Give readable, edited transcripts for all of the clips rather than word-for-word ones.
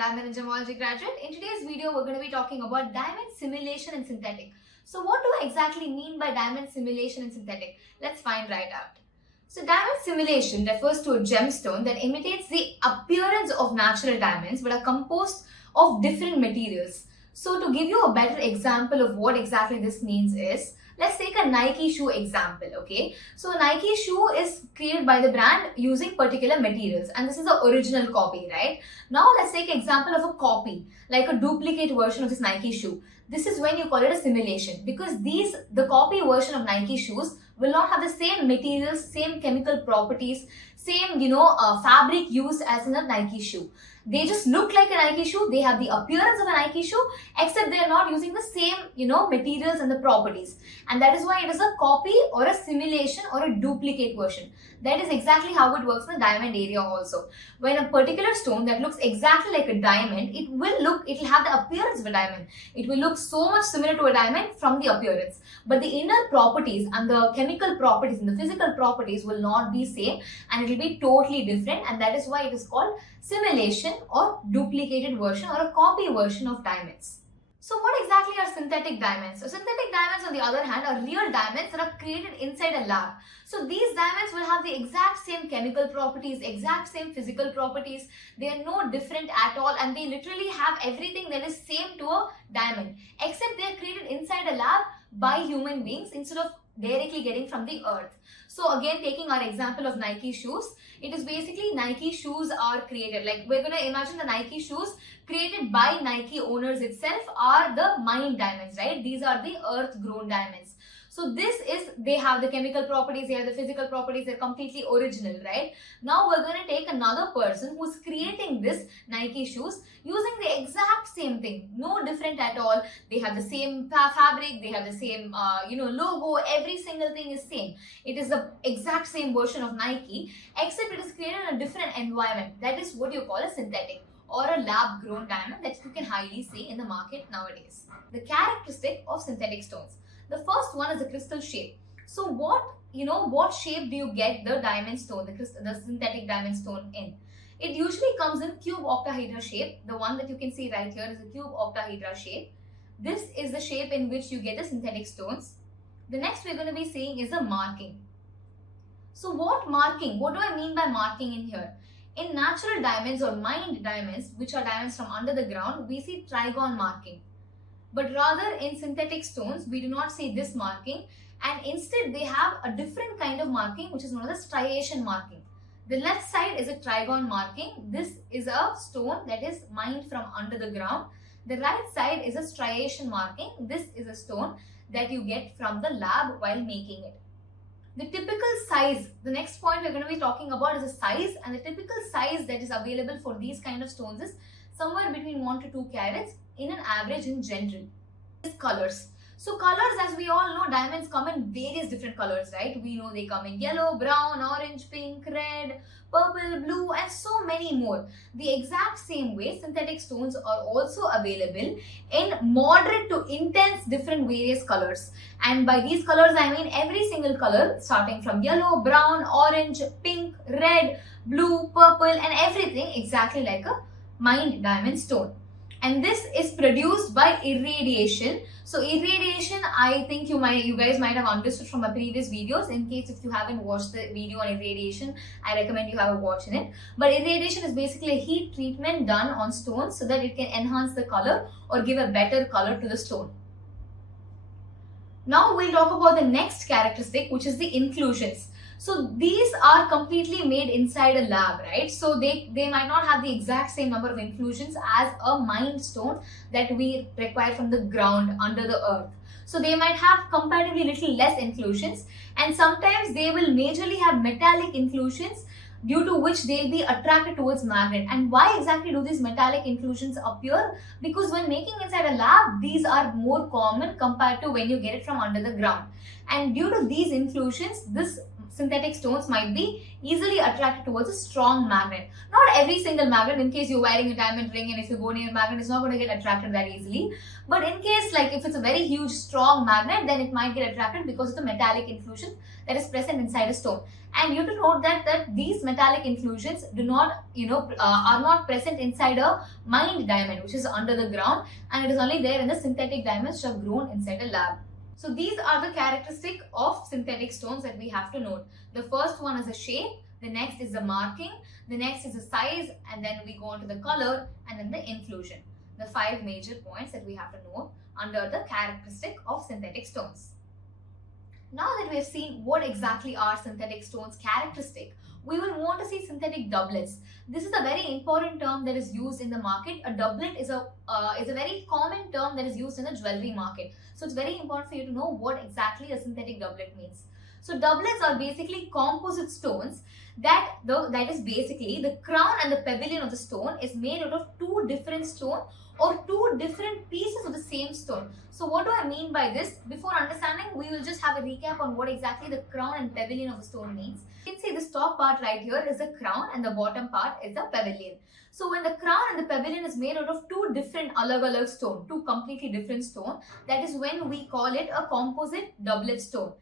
and I'm an gemology graduate. In today's video, we're going to be talking about diamond simulation and synthetic. So what do I exactly mean by diamond simulation and synthetic? Let's find right out. So diamond simulation refers to a gemstone that imitates the appearance of natural diamonds but are composed of different materials. So to give you a better example of what exactly this means is, let's take a Nike shoe example, okay? So a Nike shoe is created by the brand using particular materials and this is the original copy, right? Now let's take an example of a copy, like a duplicate version of this Nike shoe. This is when you call it a simulation because the copy version of Nike shoes will not have the same materials, same chemical properties, same, fabric used as in a Nike shoe. They just look like a Nike shoe. They have the appearance of a Nike shoe, except they are not using the same, materials and the properties. And that is why it is a copy or a simulation or a duplicate version. That is exactly how it works in the diamond area also. When a particular stone that looks exactly like a diamond, it will have the appearance of a diamond. It will look so much similar to a diamond from the appearance. But the inner properties and the chemical properties and the physical properties will not be same and it will be totally different, and that is why it is called simulation or duplicated version or a copy version of diamonds. So what exactly are synthetic diamonds? So synthetic diamonds on the other hand are real diamonds that are created inside a lab. So these diamonds will have the exact same chemical properties, exact same physical properties. They are no different at all and they literally have everything that is same to a diamond, except they are created inside a lab by human beings instead of directly getting from the earth. So again, taking our example of Nike shoes, it is basically Nike shoes are created, like we're going to imagine the Nike shoes created by Nike owners itself are the mined diamonds, right? These are the earth grown diamonds. So they have the chemical properties, they have the physical properties, they're completely original, right? Now we're going to take another person who's creating this Nike shoes using the exact same thing, no different at all. They have the same fabric, they have the same, logo, every single thing is same. It is the exact same version of Nike, except it is created in a different environment. That is what you call a synthetic or a lab grown diamond that you can highly see in the market nowadays. The characteristic of synthetic stones. The first one is the crystal shape. So what shape do you get the diamond stone, the synthetic diamond stone in? It usually comes in cube octahedra shape. The one that you can see right here is a cube octahedra shape. This is the shape in which you get the synthetic stones. The next we're going to be seeing is the marking. So what marking? What do I mean by marking in here? In natural diamonds or mined diamonds, which are diamonds from under the ground, we see trigon marking. But rather in synthetic stones, we do not see this marking, and instead they have a different kind of marking which is known as striation marking. The left side is a trigon marking. This is a stone that is mined from under the ground. The right side is a striation marking. This is a stone that you get from the lab while making it. The typical size, the next point we're going to be talking about is the size, and the typical size that is available for these kind of stones is somewhere between 1 to 2 carats in an average in general. Is colors. So colors, as we all know, diamonds come in various different colors, right? We know they come in yellow, brown, orange, pink, red, purple, blue, and so many more. The exact same way, synthetic stones are also available in moderate to intense different various colors. And by these colors, I mean every single color starting from yellow, brown, orange, pink, red, blue, purple, and everything exactly like a mined diamond stone. And this is produced by irradiation. So irradiation, I think you guys might have understood from my previous videos. In case if you haven't watched the video on irradiation, I recommend you have a watch in it. But irradiation is basically a heat treatment done on stones so that it can enhance the color or give a better color to the stone. Now we'll talk about the next characteristic, which is the inclusions. So these are completely made inside a lab, right? So they might not have the exact same number of inclusions as a mined stone that we require from the ground under the earth. So they might have comparatively little less inclusions, and sometimes they will majorly have metallic inclusions due to which they'll be attracted towards magnet. And why exactly do these metallic inclusions appear? Because when making inside a lab, these are more common compared to when you get it from under the ground. And due to these inclusions, this synthetic stones might be easily attracted towards a strong magnet. Not every single magnet, in case you're wearing a diamond ring and if you go near a magnet, it's not going to get attracted that easily. But in case like if it's a very huge strong magnet, then it might get attracted because of the metallic inclusion that is present inside a stone. And you have to note that these metallic inclusions do not, are not present inside a mined diamond, which is under the ground, and it is only there in the synthetic diamonds which have grown inside a lab. So these are the characteristics of synthetic stones that we have to note. The first one is the shape, the next is the marking, the next is the size, and then we go on to the color and then the inclusion. The 5 major points that we have to note under the characteristic of synthetic stones. Now that we have seen what exactly are synthetic stones characteristic, we will want to see synthetic doublets. This is a very important term that is used in the market. A doublet is a very common term that is used in the jewelry market. So it's very important for you to know what exactly a synthetic doublet means. So doublets are basically composite stones that is basically the crown and the pavilion of the stone is made out of 2 different stones or 2 different pieces of the same stone. So what do I mean by this? Before understanding, we will just have a recap on what exactly the crown and pavilion of the stone means. You can see this top part right here is the crown and the bottom part is the pavilion. So when the crown and the pavilion is made out of 2 different alag stone, 2 completely different stone, that is when we call it a composite doublet stone.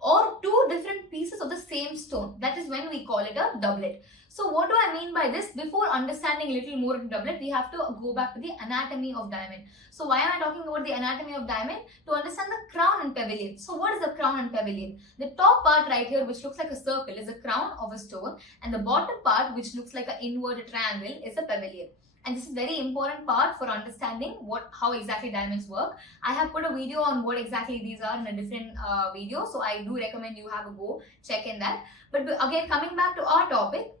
Or 2 different pieces of the same stone, that is when we call it a doublet. So what do I mean by this? Before understanding a little more of doublet, we have to go back to the anatomy of diamond. So why am I talking about the anatomy of diamond? To understand the crown and pavilion. So what is the crown and pavilion? The top part right here, which looks like a circle, is the crown of a stone, and the bottom part, which looks like an inverted triangle, is the pavilion. And this is very important part for understanding how exactly diamonds work. I have put a video on what exactly these are in a different video, so I do recommend you have a go check in that. But again, coming back to our topic,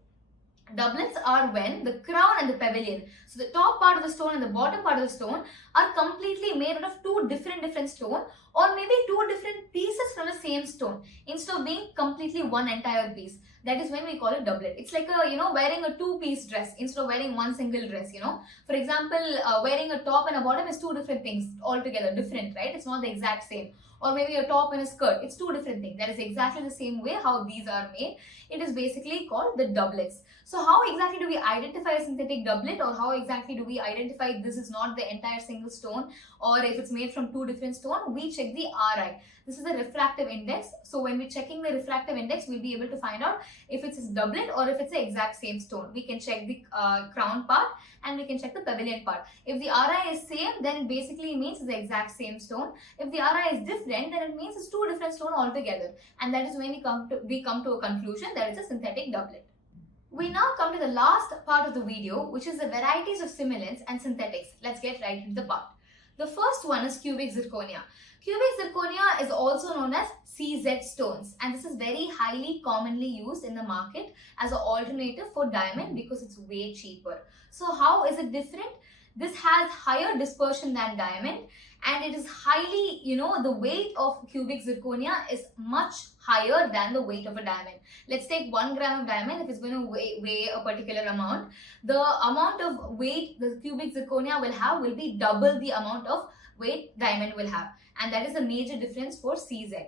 doublets are when the crown and the pavilion, so the top part of the stone and the bottom part of the stone, are completely made out of 2 different stone, or maybe 2 different pieces from the same stone, instead of being completely one entire piece. That is when we call it doublet. It's like wearing a 2-piece dress instead of wearing one single dress. For example, wearing a top and a bottom is 2 different things altogether, different, right? It's not the exact same. Or maybe a top and a skirt, it's 2 different things. That is exactly the same way how these are made. It is basically called the doublets. So how exactly do we identify a synthetic doublet, or how exactly do we identify this is not the entire single stone, or if it's made from 2 different stones? We check the RI. This is the refractive index. So when we're checking the refractive index, we'll be able to find out if it's a doublet or if it's the exact same stone. We can check the crown part and we can check the pavilion part. If the RI is same, then it basically means it's the exact same stone. If the RI is different, then it means it's 2 different stones altogether. And that is when we come to a conclusion that it's a synthetic doublet. We now come to the last part of the video, which is the varieties of simulants and synthetics. Let's get right into the part. The first one is cubic zirconia. Cubic zirconia is also known as CZ stones, and this is very highly commonly used in the market as an alternative for diamond because it's way cheaper. So how is it different? This has higher dispersion than diamond, and it is highly, the weight of cubic zirconia is much higher than the weight of a diamond. Let's take 1 gram of diamond. If it's going to weigh a particular amount, the amount of weight the cubic zirconia will have will be double the amount of weight diamond will have, and that is a major difference for CZ.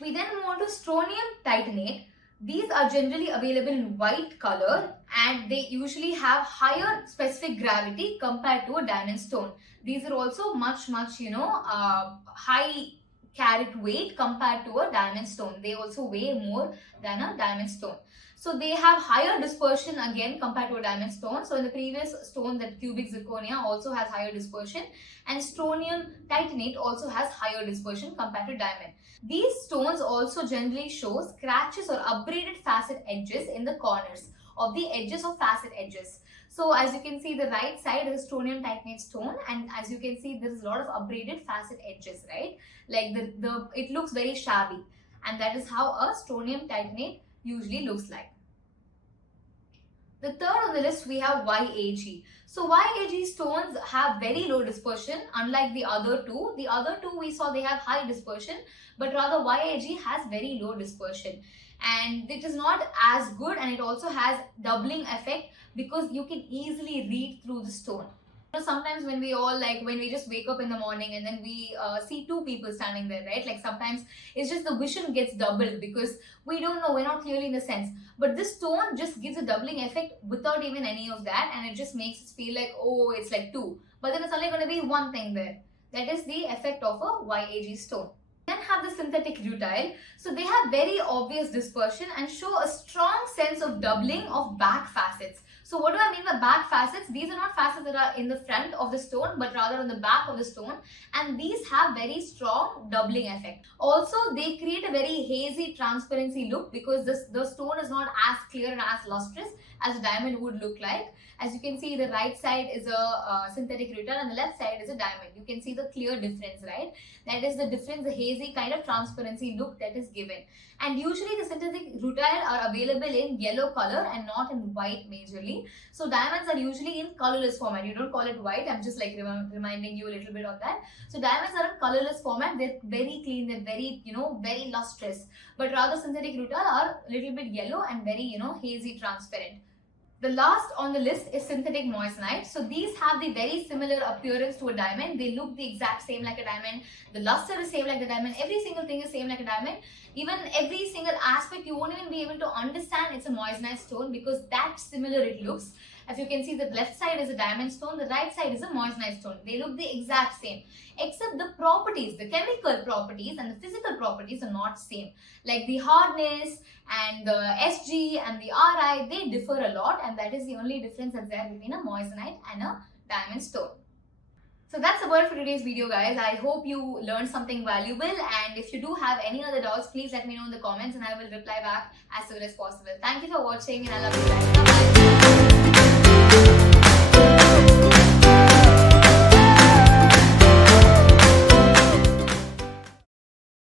We then move on to strontium titanate. These are generally available in white color, and they usually have higher specific gravity compared to a diamond stone. These are also much high carat weight compared to a diamond stone. They also weigh more than a diamond stone. So they have higher dispersion again compared to a diamond stone. So in the previous stone, that cubic zirconia also has higher dispersion, and strontium titanate also has higher dispersion compared to diamond. These stones also generally show scratches or abraded facet edges in the corners of the edges of facet edges. So as you can see, the right side is a strontium titanate stone, and as you can see, there is a lot of abraded facet edges, right? Like it looks very shabby, and that is how a strontium titanate usually looks like. The third on the list, we have YAG. So YAG stones have very low dispersion, unlike the other two. The other two we saw they have high dispersion, but rather YAG has very low dispersion. And it is not as good, and it also has doubling effect because you can easily read through the stone. Sometimes when we just wake up in the morning and then we see two people standing there, right? Like sometimes it's just the vision gets doubled because we don't know, we're not clearly in the sense. But this stone just gives a doubling effect without even any of that, and it just makes us feel like, oh, it's like two. But then it's only going to be one thing there. That is the effect of a YAG stone. Then have the synthetic rutile. So they have very obvious dispersion and show a strong sense of doubling of back facets. So what do I mean by back facets? These are not facets that are in the front of the stone, but rather on the back of the stone, and these have very strong doubling effect. Also, they create a very hazy transparency look because the stone is not as clear and as lustrous as a diamond would look like. As you can see, the right side is a synthetic rutile and the left side is a diamond. You can see the clear difference, right? That is the difference, the hazy kind of transparency look that is given. And usually the synthetic rutile are available in yellow color and not in white majorly. So diamonds are usually in colorless format. You don't call it white. I'm just like reminding you a little bit of that. So diamonds are in colorless format. They're very clean. They're very, very lustrous. But rather synthetic rutile are a little bit yellow and very, hazy transparent. The last on the list is synthetic moissanite. So these have the very similar appearance to a diamond. They look the exact same like a diamond. The luster is same like the diamond. Every single thing is same like a diamond. Even every single aspect, you won't even be able to understand it's a moissanite stone because that similar it looks. As you can see, the left side is a diamond stone, the right side is a moissanite stone. They look the exact same, except the properties, the chemical properties and the physical properties are not same. Like the hardness and the SG and the RI, they differ a lot, and that is the only difference that's there between a moissanite and a diamond stone. So that's about it for today's video, guys. I hope you learned something valuable, and if you do have any other doubts, please let me know in the comments and I will reply back as soon as possible. Thank you for watching and I love you guys. Bye-bye.